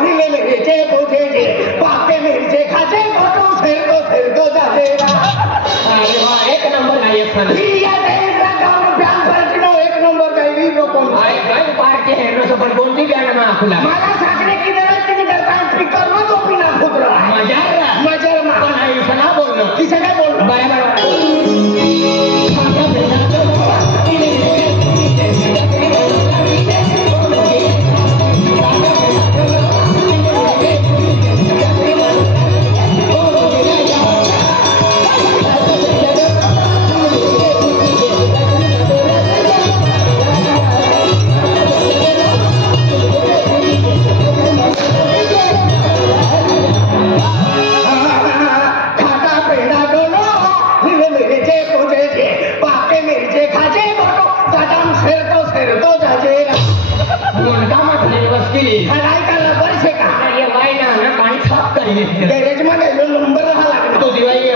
नीले मिरचे पोचे जे पाके मिरचे खाचे फोटो फिरतो जाजेगा अरे वाह एक नंबर आहे खाना या देशला गाऊन बँड पार्टीनो एक नंबर गायली लोकं आई काय पार्टी आहे नो पण कोणती बँड ना आपला मला सासरे की जरा तिने करता स्पीकर मध्ये ओपिना पुत्र मजा पण आई सना बोलणं की सगळं बोल बरोबर गॅरेज मध्ये नंबर राहा लागला तो दिवाळी ये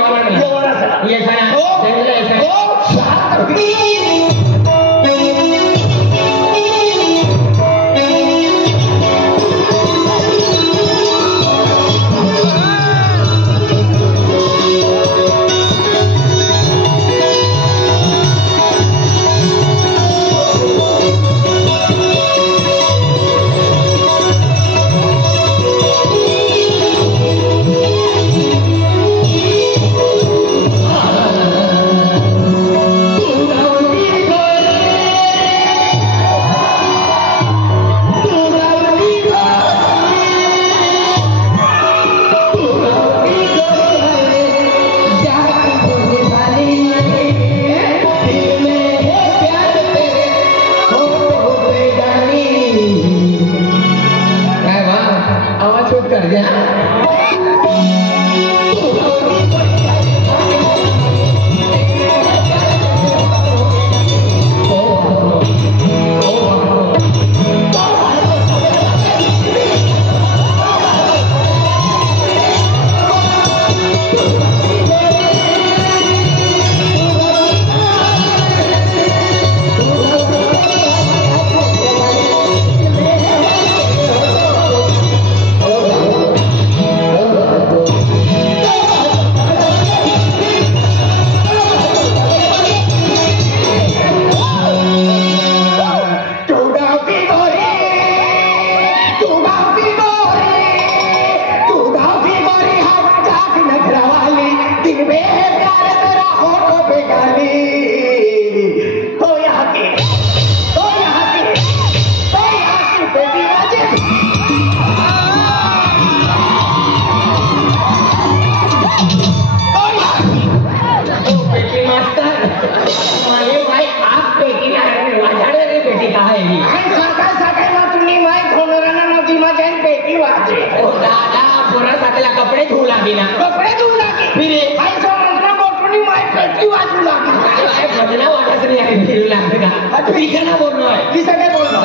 कपड़े धो लागी फिर भाई समझना मोटनी माय पेटी वाजू लागी भाई भजना वाटत नाही आहे फिरू लागते का ठीक आहे ना बोलणं आहे की सगळे बोलणं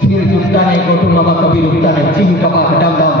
फिर रुकता नहीं गोटू मामा कभी रुकता नहीं चिंग कबाब डम डम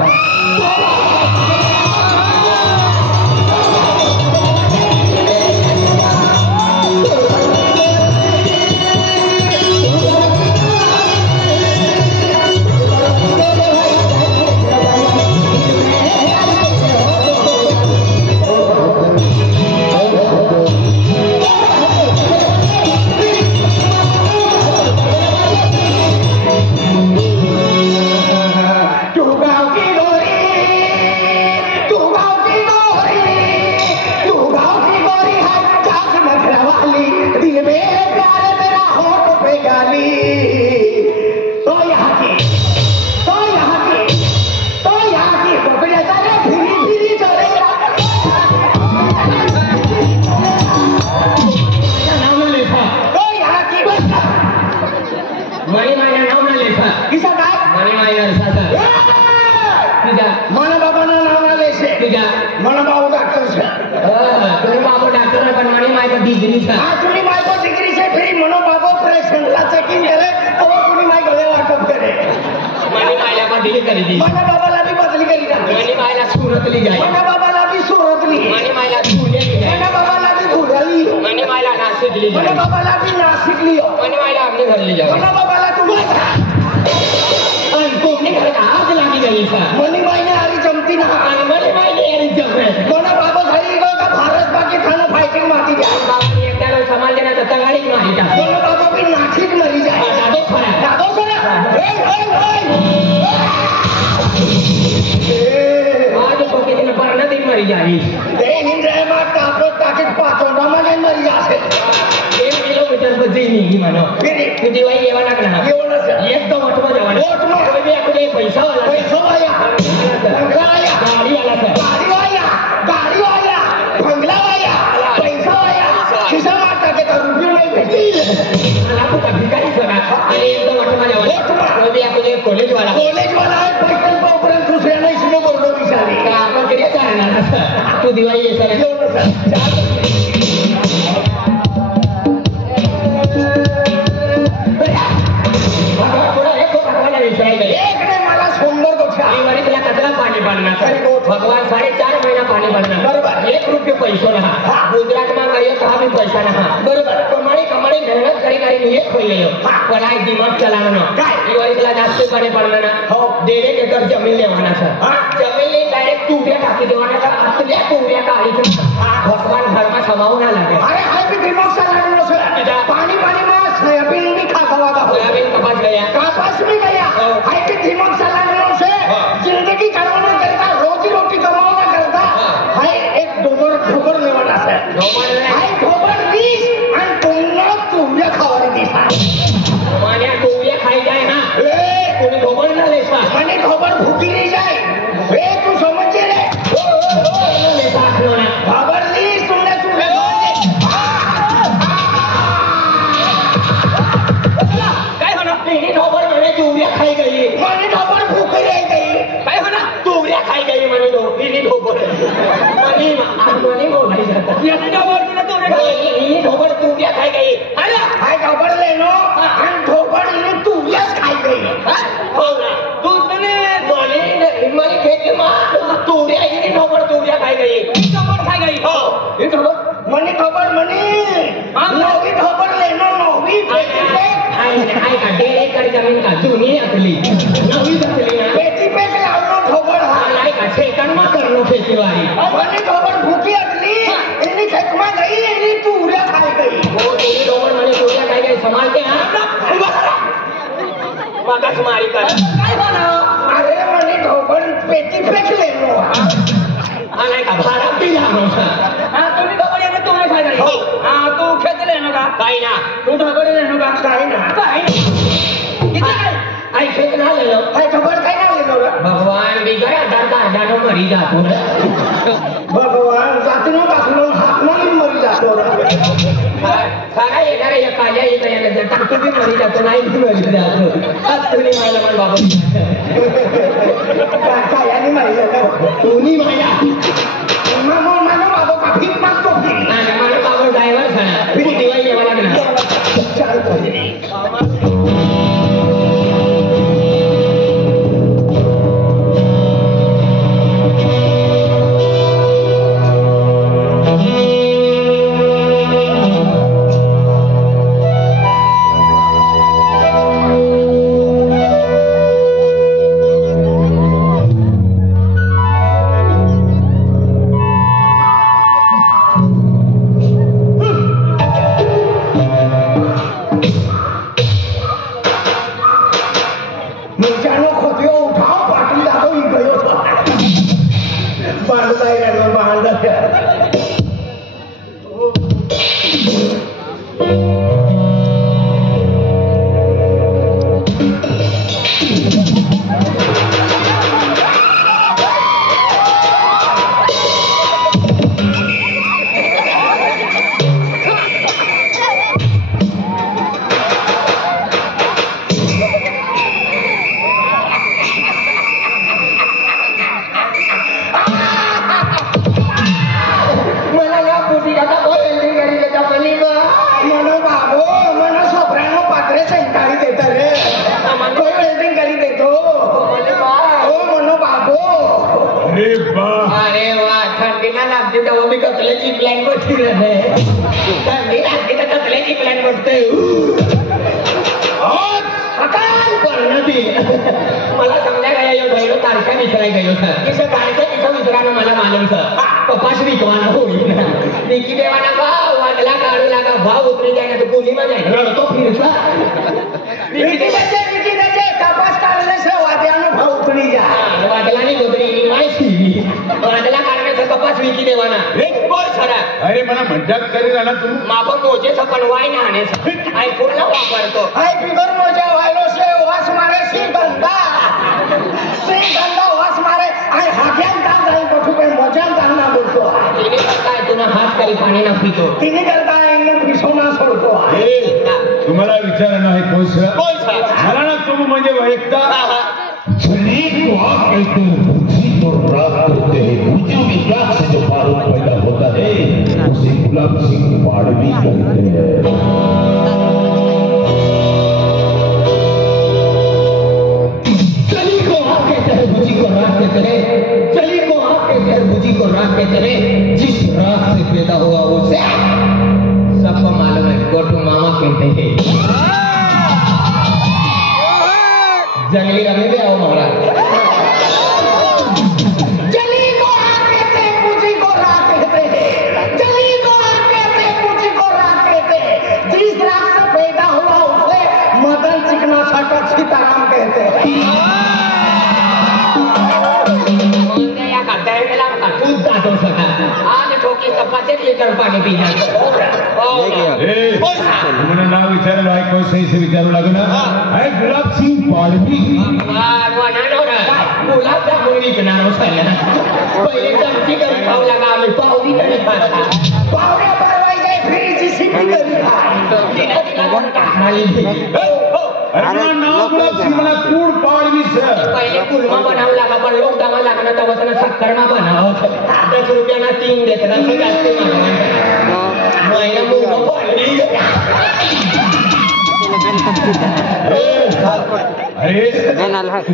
मना बाबाला भी बदली करी ना मनी मायला सुरतली जाय मना बाबाला भी सुरतली मनी घरली मला बाबाला मी नाशिक लियो મને મારા આપને ઘરલી જાવ मला बाबाला तू અને કોકની ઘરે આગ લાગી ગઈ છે मनी मायने आली जमती ना અને મને મારી એરી જમે मला बाबा घरी गयो का भारत पाकिस्तान फायटिंग माती द्या બાબાની એકદાનો સમાલ જેના તત્તા ગાડી જ મારી તા मला बाबा भी नाशिक मरी जाए દાદો ખરા दादो सोना आज કોકે તેને પર નથી મરી જાય ए हिंद्राय मारता आपलो टाकीत पाचोंडा मध्ये मरी जासे 1 કિલોમીટર બધી નીકળી માનો फिरी તું દિવાળી લેવા ના કરા येऊन असेल એક તો વટમાં જવાનું वोटમાં. કોઈ બી આપણે પૈસા વાળા पैसा वाया बंगला वाया ગાડી આલા છે गाडी वाया बंगला वाया पैसा वाया खिसा मारता के तर रुपये नाही भेटली લાખો કા ભિખારી છે અને એક તો વટમાં જવાનું વટમાં. કોઈ બી આપણે કોલેજ વાળા कॉलेज वाला आहे पैठण पर्यंत दुसऱ्या नाही शिने बोललो विचारी का आपण कधी चालणार तू दिवाळी येणार येऊन असेल एक नाही मला सोमवार गोठा भगवान 4.5 મહિના પાણી ભરનાર બરોબર. 1 રૂપિયો પૈસો ના હા. ગુજરાતમાં ગયો તો બી પૈસા ના બરોબર. કમાણી મહેનત કરી એક થઈ ગયો હા. પણ આ દિમાગ ચલાવવાનો काय? દિવાળી પેલા નાસ્તો પાણી ભરવાના हो. 1.5 એકર જમીન લેવાના છે હા. જમીન લઈ ડાયરેક્ટ તુરિયા ટાકી દેવાના છે આટल्या તુરિયા કાઢી છે હા. ભગવાન ઘરમાં સમાવું ના લાગે अरे हाय बी दिमाग चालवलं सर पाणी पाणी में सोयाबीन भी खाता हुआ था સોયાબીન કપાસ ગયા कापास भी गया हाँ. हाय बी दिमाग चालवलं से हाँ. जिंदगी करवाना करता रोजी रोटी कमावना करता हाँ. हाय एक ढोबर लेवाना से ढोबळ हाय ढोबर 20 आणि पुन्हा तुझ्या खावारी दिसा मान्या टोळ्या खाई जाय ना ए कोणी ढोबळ ना लेसा आणि ढोबर भुकी नाही जाय ए तू समजते रे लेसा आखलोना ढोबर 20 तुमने तुझे काय होणार तिने ढोबळ म्हणे टोळ्या खाई गई माने ढोबर भुकी रही गई काय होणार टोळ्या खाई गई म्हणे तिने ढोबळ म्हणे आत्मने बोलाय जातं याने ढोबळ तुला टोळ्या ढोबळ टोळ्या खाई गई अरे हाय ढोबर लेनो आणि ढोबर ने तुझ्याच खाई गई हो ना तू तने मला खेळ मा टोळ्या हिने ढोबळ टोळ्या खाई गई ढोबळ खाई गई हो हे ढोबळ मनी खबर मनी नवी खबर लेनो नवी आई का 1.5 एकर जमीन का जुनी असली नवी असली ना पेटी पे लावनो खबर हा आई का ठेकाणमा करनो फेस्टिवल मनी खबर भूकी असली इनी खेतमा गई इनी तुऱ्या खाई गई वो तेरी डोबर म्हणे टोळ्या काय काय संभाळते हा मागास मारी कर काय होणार अरे मनी खबर पेटी पे लेनो हा नाही का भाडा पिला म्हणा हा तुम्ही डोबर याने तुम्ही खाय गई हो हा तू खेचले ना का काय ना तू डोबर लेनो का काय ना काय किती काय आई खेच ना लेलो हाय खबर काय ना लेनो रे भगवान बिगड़ा दादा मरी जातो रे भगवान जातनो बासनो हात नाही मरी जातो रे सारा येणारे या काल्या येणाऱ्या जर तू बी मरी जातो नाही बी मरी जातो तुम्ही मायला पण बाबा काय आणि मरी जातो तुम्ही माया मानो मानो बाबा का फिट मागतो आणि मला बाबा ड्रायव्हर झाला तू दिवाळी यावं लागला चाल पाहिजे कोरोना लागते तेव्हा मी कचल्याची प्लॅन बसली थंडी लागते तर कचल्याची प्लॅन बसतोय मला संध्याकाळी येऊ गयो तारखा विसराय गयो सर तिसं तारखा तिथं विसरानं मला मालूम सर कपास विकवाना होईल विकी देवाना भाव वाटला काढू लागा भाव उतरी जाय ना तो कोणीमा जाय रडतो फिरसा विकी द्यायचे कपास काढले सर वाद्यानं भाव उतरी जा वादला नाही उतरी माहिती वादला काढण्याचा कपास विकी देवाना बोल सरा अरे मला मजाक करी ना तू मापा मोजे सपन वाय ना आणे आयफोनला वापरतो हाय फिगर मोजा वायलो से वास मारे श्रीगंधा वास मारे आणि हाग्यान काम जाईल कठू पण मोजान काम ना बोलतो तिने काय तुला हात करी पाणी ना पितो तिने करता इंग्लिश पिसवना सोडतो तुम्हाला विचारणं आहे कोण मला ना तुम म्हणजे वैयक्ता शरीर को आग कहते हैं, भूसी को राग कहते हैं, भूजियों के राग से जो बारूद पैदा होता है उसे गुलाब सिंह पाड़वी कहते हैं। चली को आग कहते हैं, भूजी को राग कहते हैं, चली को आग कहते हैं, भूजी को राग कहते हैं, जिस राग से पैदा हुआ उसे सबको मालूम है गोटू मामा कहते हैं। जंगली रवि भी आओ मोरा चली को आग कहते हैं, पूजी को राग कहते हैं, चली को आग कहते हैं, पूजी को राग कहते हैं, जिस राग से पैदा हुआ उसे मदन चिकना साटक सीताराम कहते हैं। या करता है मेला का दूध दाटो सका आज ठोकी कपाचे लीटर पाणी पीना तुम्हाला नाव विचारलं आहे कोण सही से विचारू लागलं आहे गुलाब सिंह पाड़वी गुलाब जामुन विकणार पहिले चमची करून खाऊ लागा आम्ही पावडी करी खाता पावड्या परवायचे फिरीची सिटी करी अरे नाव गुलाब सिंह मला कूड पाड़वी सर पहिले कुलमा बनावं लागा पण लोक दावा लागणार तेव्हा त्यांना सक्करमा बनावं 10 रुपयाना 3 देत ना जास्त महिना मुंग पाडली अरे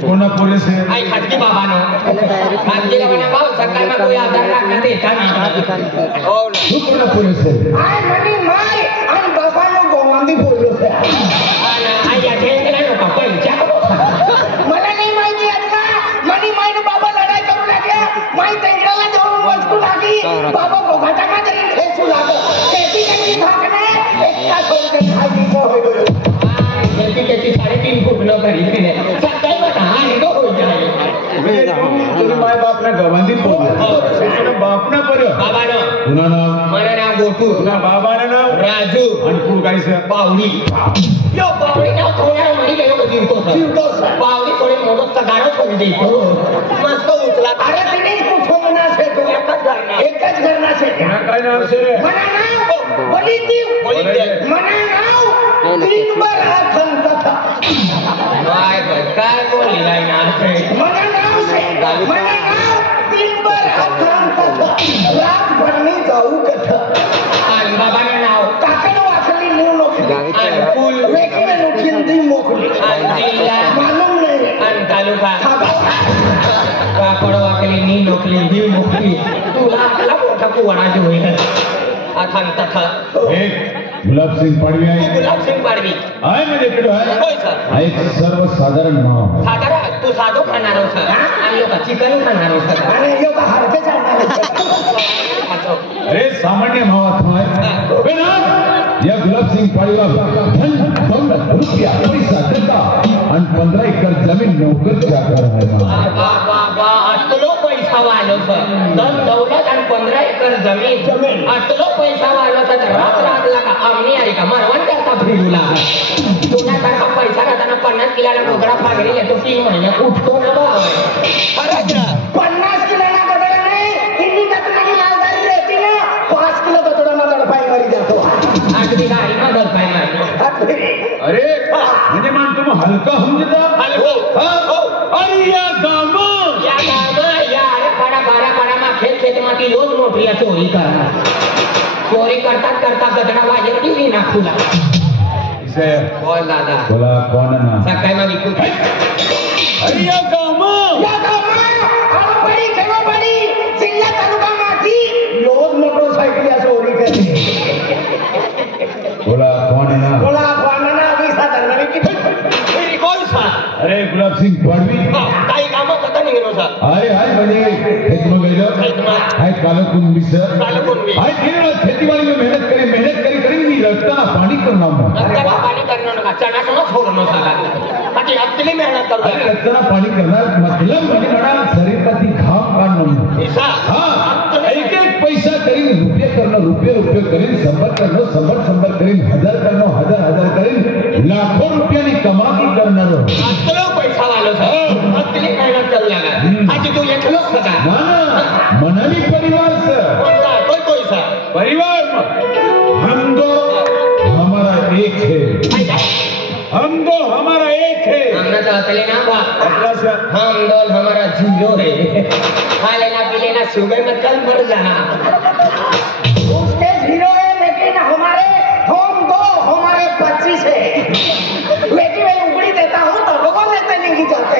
कोणा पोलीस आहे आई खाजगी बाबानो खाजगी बाबाना भाव सकाळ मा कोई आधार लागणार देता ना हो तू कोणा पोलीस आहे आय म्हणी माय आणि बाबानो गोवांदी बोललो आई अटेंड नको पैसा मला नाही माहिती आता म्हणी मायनं बाबा लढाई करू लागल्या माई त्यांच्याला जाऊन वस्तू लागी बाबा गोघाटा का तरी खेचू लागलं त्याची थाकणे एकटा सोडून खाली होय त्याची 3.5 फूट न भरी सकाळी बघा आणि तो होईल तुम्ही माय बापना गवांदी बोलले बापना पर बाबानो तुझं नाव मला नाव गोटू तुझा बाबानं नाव राजू आणि तू काय सर पावडी यो पावडी नाव थोड्या मणी गेलो जीवतो पावडी थोडी मोठं तगाडो सोडून देतो मस्त उचला अरे तिनेच कुठून से तू एकच घरना से काय नाव सर मना नाव बोली मना नाव तीन बार हाथ था काय बोलली नाही ना मना नाव से मना नाव तीन बार हाथ था रात भर में जाऊ कथा आणि बाबाने नाव काकड वाचली न्यू नोकरी आणि फुल वेगळे नुठिंदी मोकली आणि जिल्हा मालूम नाही आणि तालुका काकड वाकली नी नोकली ही मोकली तुला आपला मोठा कुवाडा जो होईल अथान तथा गुलाब सिंह पाड़वी आहे गुलाब सिंग पाडवी आहे म्हणजे इकडे आहे होय सर हा एक सर्वसाधारण नाव साधारण तू साधो खाणार हो सर आणि लोक चिकन खाणार हो सर आणि यो का हरके चालणार अरे सामान्य भावात आहे या गुलाब सिंह पाड़वीला धन दौलत रुपया पैसा धंदा आणि 15 एकर जमीन नोकर चाकर आहे ना अटलो पैसा वालो सर धन दौलत आणि 15 एकर जमीन अटलो पैसा वालो सर रात रातला का आमनी आली का मरवण करता फिरू लागा सोन्यासारखा पैसा राहताना 50 किलोला मोकळा पागडी येतो 3 महिन्यात उठतो ना बा 50 किलो ना गदडा नाही हिंदी कतरी मालदारी रहती ना 5 किलो गदडा ना दडपाई मरी जातो अगदी गाडी मदत पाहिजे अरे म्हणजे मान तुम हलका होऊन जाता अरे या गाम यार बड़ा खेत माती रोज मोटरिया चोरी करणार चोरी करता गदडा वाजेल की ना खुला बोल दादा बोला कोण ना सकाळी मग विकू अरे या गाम या गामा आलो बडी ठेवा बडी जिल्हा तालुका माती गुलाबसिंग पाडवी काही कामं करता निघलो सर अरे हाय बनी खेत में गए हाय कालो कुंभी सर हाय खेती-बाड़ी में मेहनत करी नहीं रखता ना पानी करना पाणी करणं नका चणा सोना छोडणं सर बाकी हप्तेली मेहनत करू अरे रखता पानी करना मतलब बनी बड़ा शरीर का ती घाम काढणं हाँ एक पैसा करीन रुपये करीन संबर करीन हजार करीन लाखों रुपयानी कमाई करणार अत्तलो पैसा वालो सर अत्तली मेहनत करू लागा आज तू एकलोच सका ना मनाली परिवार सर कोई सर परिवार हम दो हमारा एक है हमने तो अतले ना बा हम दो हमारा जीरो है खा लेना पी लेना सुबह में कल मर जाना उसके 0 है लेकिन हम दो हमारे 25 है बेटी में उंगली देता हूँ तो लोगों लेते नहीं चलते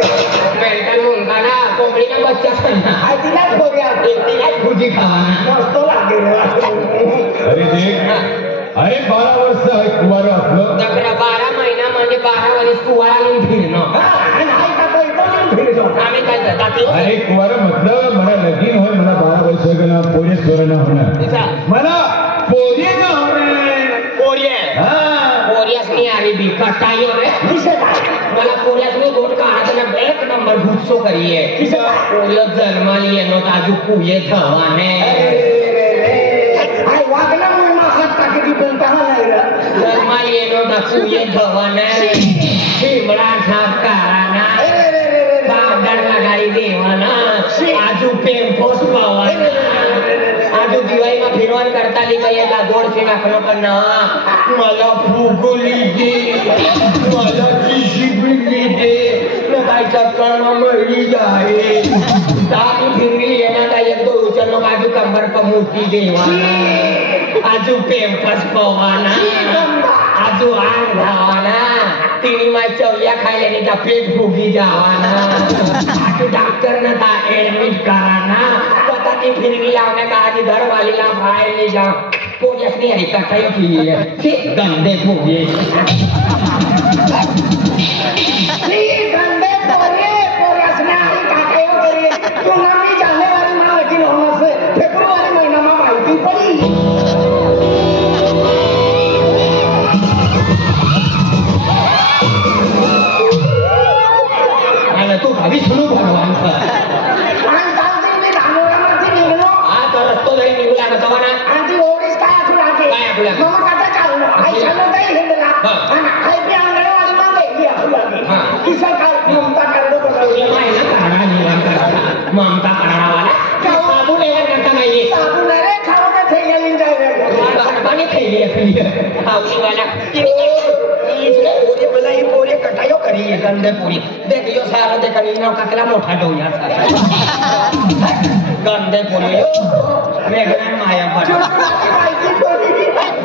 मेंटल मुंगा ना कोंबडी का बच्चा खाना आज दिला हो गया तिला भुजी खावाना मस्त लागे अरे देख अरे 12 वर्ष आहे कुवार आपलं दगरा 12 महिना म्हणजे 12 वर्ष कुवारा फिरणं नाही का तो इथं फिरतो आम्ही काय करतात अरे कुवार मतलब मला लगीन होय मला 12 वर्ष गना पोरे सोरना होणार मला पोरे ना होणार पोरियासनी आली बी कटाई रे मला पोरियासनी गोट काढायला एक नंबर गुस्सो करिए पोरियो जन्माली येनो ताजू कुये थवाने आई वागला म्हणून हात टाकी बोलता नाही रे जन्माली येनो ताजू कुये थवाने शिमळा झाकाराना बांधर लगाई देवाना आजू पेंपोस पावाना आजू दिवाळी में फिरवान करता ली गई है गोड़ से नाखनो करना मला फूगोली दे मला किसी भी दे लगाई चक्कर में मरी जाए ताकि फिरवी लेना का एक दो उचलनो आजू कंबर पर मूर्ति देवाना आजू पेंपस पवाना आजू आंग धावाना तिनी माय चवल्या खायला नहीं पेट फुगी जावाना आजू डॉक्टर ने ता एडमिट कराना पता की फिरवी लावने का आगे घर वाली ला भाई ले जा पोलिस नहीं आई कटाई की है गंदे फुगे गंदे पोरियस ने आई कटाई करी तू नामी जाने वाली मां लेकिन होना से फेब्रुआरी महीना में माहिती पड़ी तू भाभी सुनो भगवान का रस्तो जरी निघू लागत हवा ना आणि ओढीस काय आठवण आली काय आठवण आली? मग आता चालू आईशानं काही हिंडला आणि आई बी अंगणवाडी मग गेली आठवण किसा काय ममता करडो बोलवली महिना काढा निवान करता ममता काढावाला साबू लेवर करता नाही साबू रे खाऊ का थैली जाय पाणी थैली असली आवली वाला इसने पूरी बनाई पूरी कटायो करी गंदे पूरी देखियो सारा देखा नीनो कतला मोठा डोया सारा गंदे पूरी मेघना माया बड़ा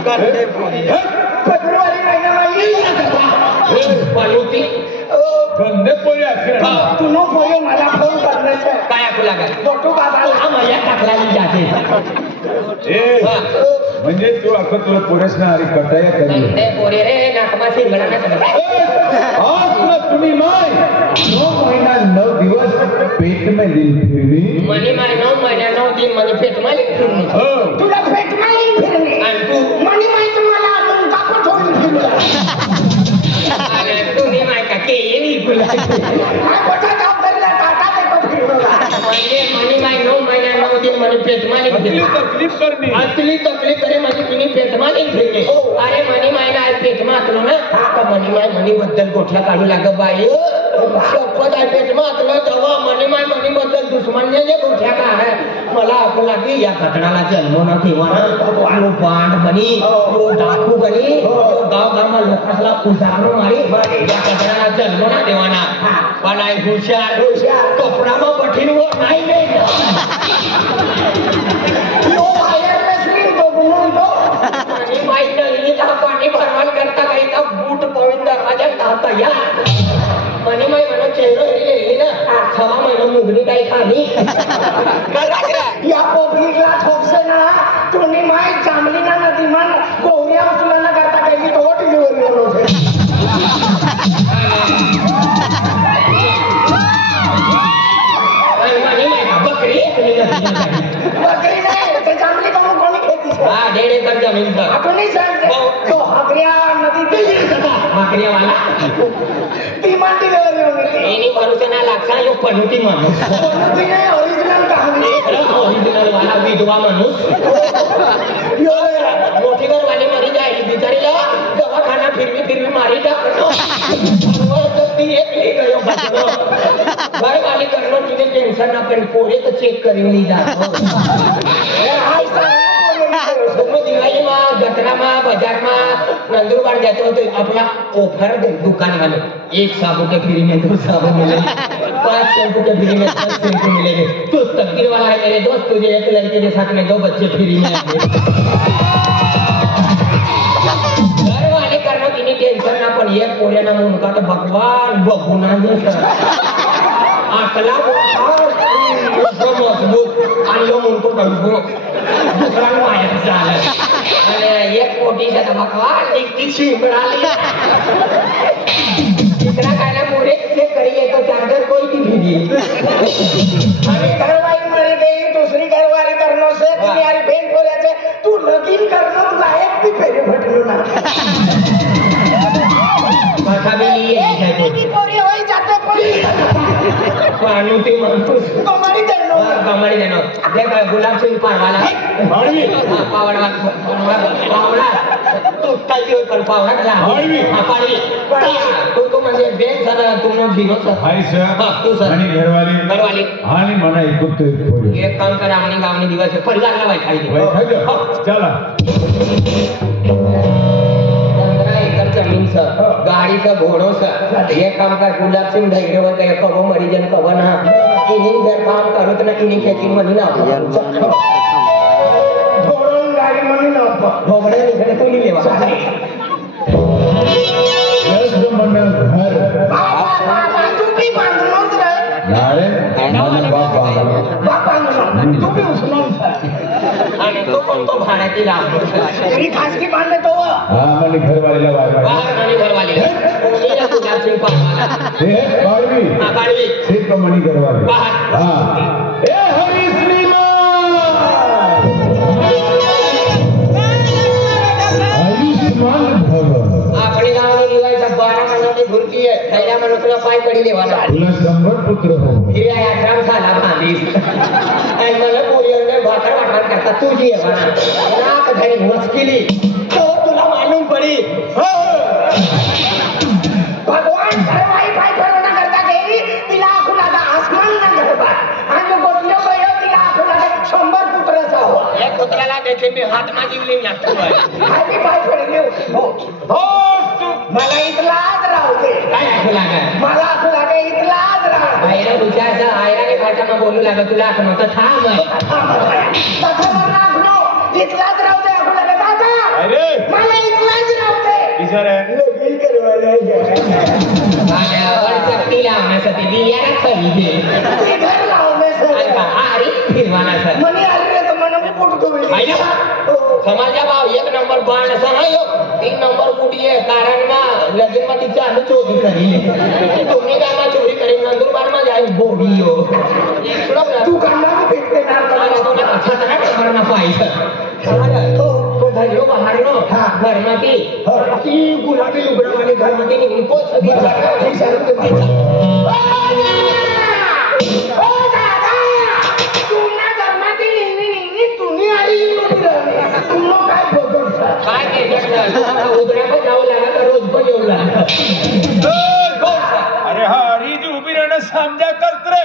गंदे पूरी फेब्रुवारी महिना में पलूती गंदे पोरे असं तू नो पोयो मला फोन करण्याचे काय आपू लागा फोटो बाबा हा मया टाकला जाते म्हणजे तू अख्खं तुला पोरेसना अरे कटाया करी गंदे पोरी रे नाकमा सिंगला आज तुला तुम्ही माय 9 महीना 9 दिवस पेट में दिन फिरली मनी माय 9 महिना 9 दिन मनी पेट मालिक फिरली तुला पेट मालिक फिरली आणि तू मनी माहित मला अजून कापड ठेवून फिरला आणि तुम्ही माय का के येवी कुला कोठा काम करला टाटा ते फिरला म्हणजे मनी माय 9 महिना 9 दिन मनी पेट मालिक फिरली तकलीफ करनी असली तकलीफ करे म्हणजे तिने पेट मालिक फिरली अरे मनी माय ना पेट मातलो ना का मनी माय मनी बद्दल गोठला काढू लाग बाई शपथ आहे पेट मातलो तेव्हा मनी बद्दल दुश्मन ने जे गोठ्या का आहे मला आपको लागी या घटनाला जन्म ना किंवा ना पांड बनी तो डाकू बनी गाव गाव में लोकांना उजागरो मारी या घटनाला जन्म ना देवाना पण आई हुशार कपडा में पठीन वो नाही नाही तो बाहेर नसली तो बोलून तो आणि माहित नाही का पाणी भरवाल करता काही का बूट पवित्र दरवाजा धावता या मनी माई म्हणून चेहरा लिहिली ना 6 महिना मुगणी काही खाली या पब्लिकला ठोकसे ना तुम्ही माय चांगली ना नदी मन गोऱ्या उचलना करता काही तो डिलिव्हरी होते एकर जमीन सर आपण नाही सांगते तो हागऱ्या नदी भाकरीवाला ती मांडी गळली एनी भरोसे ना लागता यो पनुती माणूस ओरिजिनल कहाणी ओरिजिनल वाला विधवा माणूस मोठी घरवाली मरी जायची बिचारीला दवाखाना फिरवी मारी टाकतो ती एक घरवाली करणं तिने टेन्शन ना पण पोरे तर चेक करीन ली जातो दिवाळीमा जत्रामा बजारमा नंदुरबार जाते होते अपना ऑफर दे दुकान वाले एक साबुन के फ्री में 2 साबुन मिलेंगे 5 शैम्पू के फ्री में 10 शैम्पू मिलेंगे तो तकदीर वाला है मेरे दोस्त तुझे एक लड़के के साथ में 2 बच्चे फ्री में आएंगे घर वाले करना तिने टेंशन ना पण एक पोऱ्याना मुनका तर भगवान बघूना आकला मजबूत आणि यो म्हणतो कळतो दुसरा माया झाला आणि एक मोठी भगवान ती शिंपडाली तिसरा कायला मोरे चेक करी येतो चार्जर कोई ती भिडी आणि घरवाई मरी गई दुसरी घरवारी करणं से तुम्ही यार बेन बोलायचे तू लगीन करणं लायक भी फेरे फटलो ना माथा बेली आहे की पोरी होई जाते पोरी पाणू ते म्हणतोस कमारी देणं कमाडी देणं देख गुलाब सिंग पारवाला माळवी पावडा तू कालची होय पण पावडा कला पाडवी तो म्हणजे बेन सर तुम्ही भिनो सर हाय सर तू सर आणि घरवाली आणि मला ऐकतो एक काम करा आम्ही गावनी दिवस परिवारला वाईट चला 15 एकर जमीन सर गाडीचा घोडो सर एक काम कर गुलाब सिंग धैर्यवत आहे कव मरीजन कव ना इनी जर काम करत ना इनी खेती म्हणी ना थोडं गाडी म्हणून भोगडे निघणे तो लिहिलेवा घर बाबा तू भी बांधलोच रे नाळे बाप बांधलो तू भी उचलून आणि तो कोणतो भाड्याची लाभ तरी खासगी बांधले तो हा मला घरवालीला बाहेर आणि घरवाली गुलाब सिंग पारवाला पाडवी ते कमणी घरवाली बाहेर हा ए हरी आयुष्मान भव आपली गावाने दिवाळीचा 12 महिन्याची घुरकी आहे पहिल्या माणूसला पाय पडी देवाला तुला 100 पुत्र हो हिऱ्या यात्रा झाला भांडीस आणि मला पोरीने भाकर वाटणार करता तुझी आहे म्हणा नाक धरी मुश्किली तो तुला मालूम पडी भगवान घरवाई पाय करोना करता गई तिला आखू लागा आसमान ना घरबा आणि गोटलो गयो तिला आखू लागा 100 पुत्रचा हो या कुत्र्याला देखे मी हात माजीवली लागतो आम्ही पाय पडले हो मला इथलाच राहू दे काय आखू लागा मला आखू लागा इथलाच राहू आईला विचारचा आईराने भाषा बोलू लागा तुला आखू नव्हतं थांब तसं मला आखलो इथलाच राहू दे आखू लागा दादा अरे मला इथलाच राहू दे लगीन करवायला शक्ती लावण्यासाठी बियाणा खरेदी ते घर लावण्यासाठी अरे फिरवाना सर मनी आले तर मन मी पोट धुवली समाजा भाव 1 नंबर बाण असा ना 3 नंबर कुठी आहे कारण मा लगीन मा तिच्या आधी चोरी करी तुम्ही काय मा चोरी करी नंदुरबार मा जाई बोबी यो तू कांदा भेटते ना खबर ना पाहिजे तो धैर्य बाहेर नो घरमाती ती गुलाबी लुगडावाली घरमाती निघली पोच काय उघड्या पण जाऊ लागला तर रोज पण येऊ लागला अरे हा हरी उभी राहणं समजा करत रे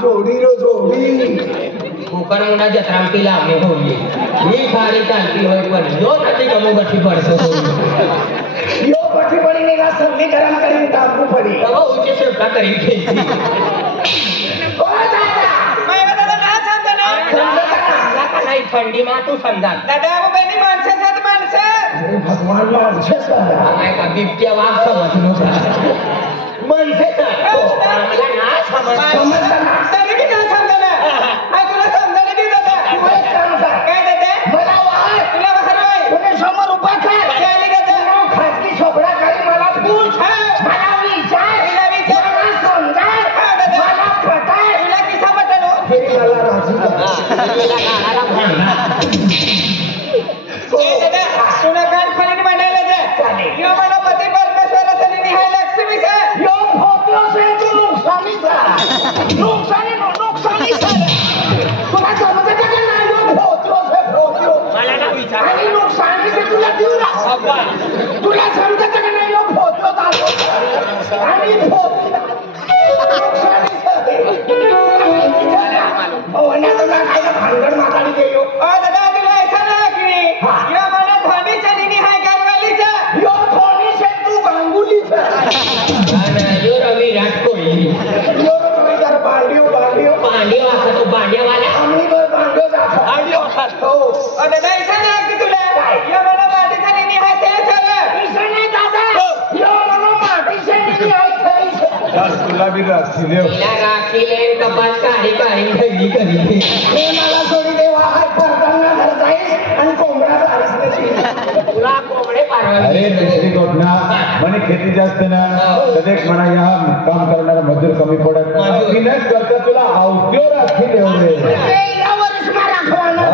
जोडी रो जोडी कोकण मुना जत्रामतीला आम्ही होली ही सारी चालती होय पण जो नदी गमो गठी पडतो यो गठी पडी निघा संधी गरम करीन टाकू पडी बाबा उची शेपटा करीन घ्यायची नाही थंडी मा तू समजा दादा माणसं भगवान माणसं का बिबट्या वाघ समज माणसेचा मला ना समज मला वाट तुला तुम्ही समोर उभा खासगी सोबडा काही मला पूछ मला विचार मला समजा मला पटाय तिला गाणारा भांडणार. तुला काय खाली म्हणायला जा यो मला पती परमेश्वरासाठी निहाय लक्ष्मीचा यो भोगलो से तू नुकसानीचा तुला समजत का नाही यो भोगलो मला ना विचार आणि नुकसानीचे तुला देऊ ना तुला समजत का नाही यो भोगलो चालू आणि भांगड माताडी देऊ दादा तुला ऐसा ना की यो मला धोनी चली निहाय गंगालीचा यो धोनी से तू गांगुलीचा यो रवी विराट कोहली यो तुम्ही भांडी वाजता तो भांड्यावाला आम्ही भांडो जातो भांडी वाजता हो दादा ऐसा ना की तुला यो मला माटी चली निहाय ते सर इसने दादा यो मनो माटी से नहीं आई थे तुला बी राखीले तिला राखीले कपास काढी काढी ठेवली कधी हे मला सोडी देवा हाय परदांना घर जाईस आणि कोंबडा जाईस नशी तुला कोंबडे पारवले अरे दुसरी घटना म्हणे खेती जास्त ना कदेक म्हणा या काम करणारा मजूर कमी पडत मेहनत करता तुला अवत्यो राखीले एवढे ते या वर्ष मा राखवाना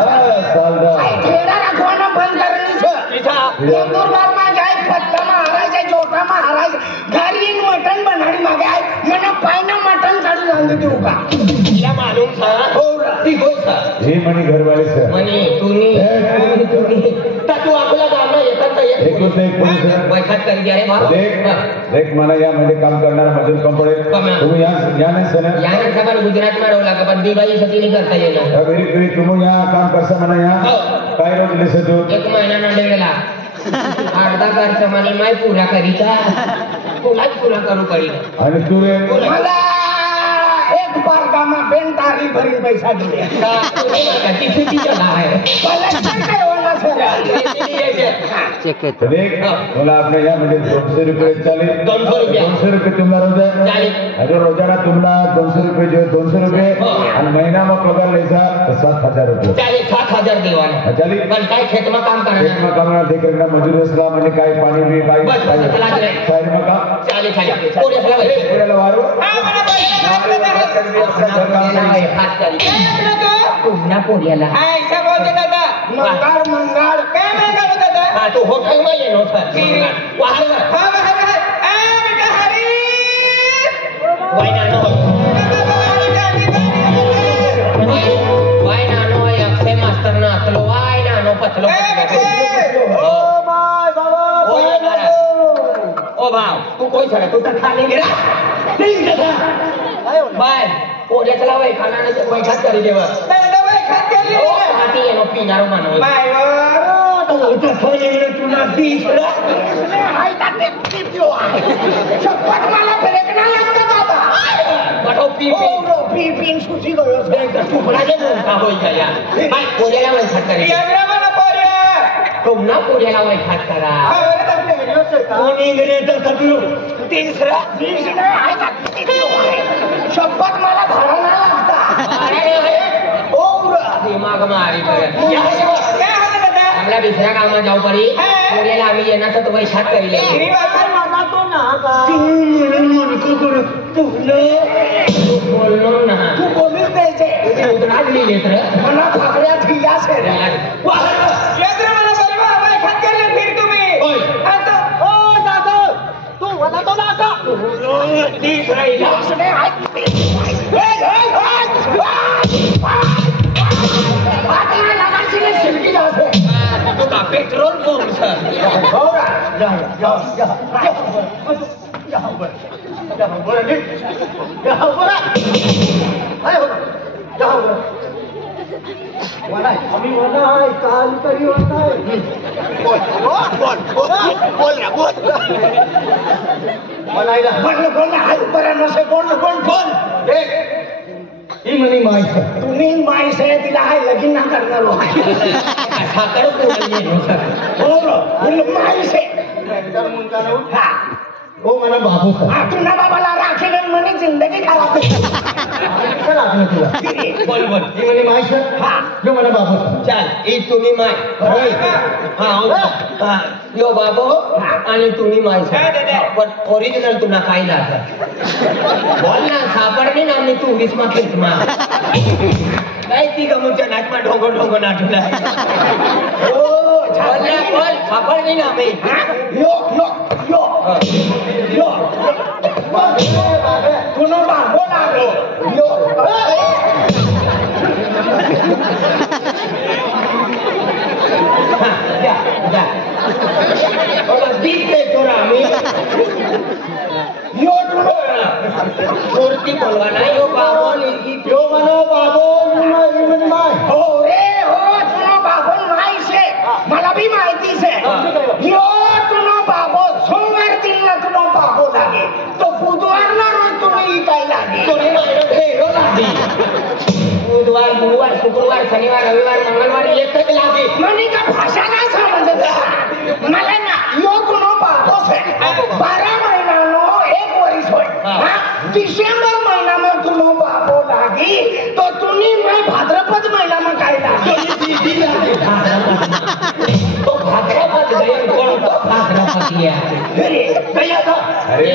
चालदा खेडा राखवाना बंद करणी छ नंदुरबार मा जाय पत्ता महाराज जोटा महाराज घरी मटन बनाडी मागे आहे मना पायना मटन काढून आणून देऊ का तिला मालूम था हो ती होय था हे म्हणे घरवाले सर म्हणे तुम्ही तू आपला गावना येतात एक होते एक पुरुष बैठक कर गया रे बाप देख मला यामध्ये काम करणारा मजूर कम पडे तुम्ही या नाही सर याने सगळं गुजरात में रोला का दिवाळी सती नहीं करता येणार वेरी वेरी तुम यहाँ काम करसा म्हणा या काय रोज दिसत हो 1 महिना नडेला अर्धा खर्च म्हणे माय पुरा करीता तुलाच पुरा करू पडी आणि तू रे मला एक बार कामा बेंटारी भरी पैसा दिले ती सुटी चला आहे कलेक्शन काय होणार चेक देख मला आपल्या यामध्ये 200 रुपये चालेल 200 रुपये 200 रुपये तुम्हाला रोजा चालेल. अगर रोजाना तुम्हाला 200 रुपये जो 200 रुपये आणि महिना मग पगार लेसा तर 7,000 रुपये चालेल 7,000 देवाला चालेल पण काय खेतमा काम करणार मग कामाला देखील मजूर असला म्हणजे काय पाणी बी बाई बस, बस, चला, चला. काय मग काम चालेल चालेल पुढे चला बाई. पुण्याला वारू पुन्हा पोऱ्याला मंगाळ मंगाळ काय मंगाळ दादा हा तो होटल मध्ये येलो था वाहन वाय नानो अक्षय मास्तर ना असलो वाय नानो पतलो ओ भाव तू कोई छड़ा तू तर खाने गिरा नहीं दादा बाय पोऱ्या चला वय खाना नाही वय खात करी देवा दादा वय खात करी ओ हाती येनो पिनारो मानो बाय वर तो फोने तुला दिसला आई ताते टिप्यो शपथ मला ब्रेक ना लागता दादा बटो पी पी ओ पी पी सुची गयो टुकड़ा जे का होई गया बाय पोऱ्याला वय खात करी यागरा मला पोऱ्या तुमना पोऱ्याला वय खात करा अरे तपले कोणी गरे तर तपलो तिसरा आई ताते टिप्यो शपथ मला धरा ना लागता अरे ओ दिमाग मारी करे या काय हाल दादा आमला दुसऱ्या कामात जाऊ पडी पोऱ्याला आम्ही येणार तर वय खात करी ले बोललो ना तू बोलूच द्यायचे उतराच लिहिले तर मला फाकड्या थिला से रे यात्रा मला बरोबर हवाय खात करले फिर तुम्ही आता ओ दादा तू वला तो नाका तीस राहिला उसने आई आतना लगाशीने शिरकी जाते तू का पेट्रोल पंप सर होगा जाओ मनी माहिती तुम्ही माणसं आहे तिला आहे लगीन ना करणार साखर पोळी माणसे हा हो मला बाबू तुला बाबाला राखेल म्हणे जिंदगी खराब बोल बोल मनी माहिती हा जो मला बाबू चाल ई तुम्ही माय हा यो बाबो आणि तुम्ही माणसं पण ओरिजिनल तुला काय लागत बोल ना सापडली ना मी तू वीस मा फिरत मा काय ती गमूच्या ना માં ઢોંગો ઢોંગો નાઠુલા ઓ બોલ બોલ ખબર નહીં ના મે યો તુનો બાબો લાગે યો ઓલા દીપે તોરા મે યો તુનો મૂર્તિ બોલવાના યો બાબો ની યો મનો બાબો ઈમન માય હો રે હો તુનો બાબો માય છે मला भी माहिती છે યો તુનો બાબો સોમવાર દિનના તુનો બાબો લાગે તો બુધવારના રોજ તુને ઈ કાઈ લાગે તોને મારો ઢેરો લાગી बुधवार गुरुवार शुक्रवार शनिवार रविवार मंगळवार एक तक लागे મને કા ભાષા ના સમજતા मला ना यो તુનો બાબો છે 12 મહિનાનો એક વર્ષ હોય હા ડિસેમ્બર મહિનામાં તુનો બાબો લાગી તો તુની માય ભાદ્રપદ મહિનામાં કાઈ લાગે दीदी लागे तो भाद्रपद गया कोण तो भाद्रपद गया अरे गया था अरे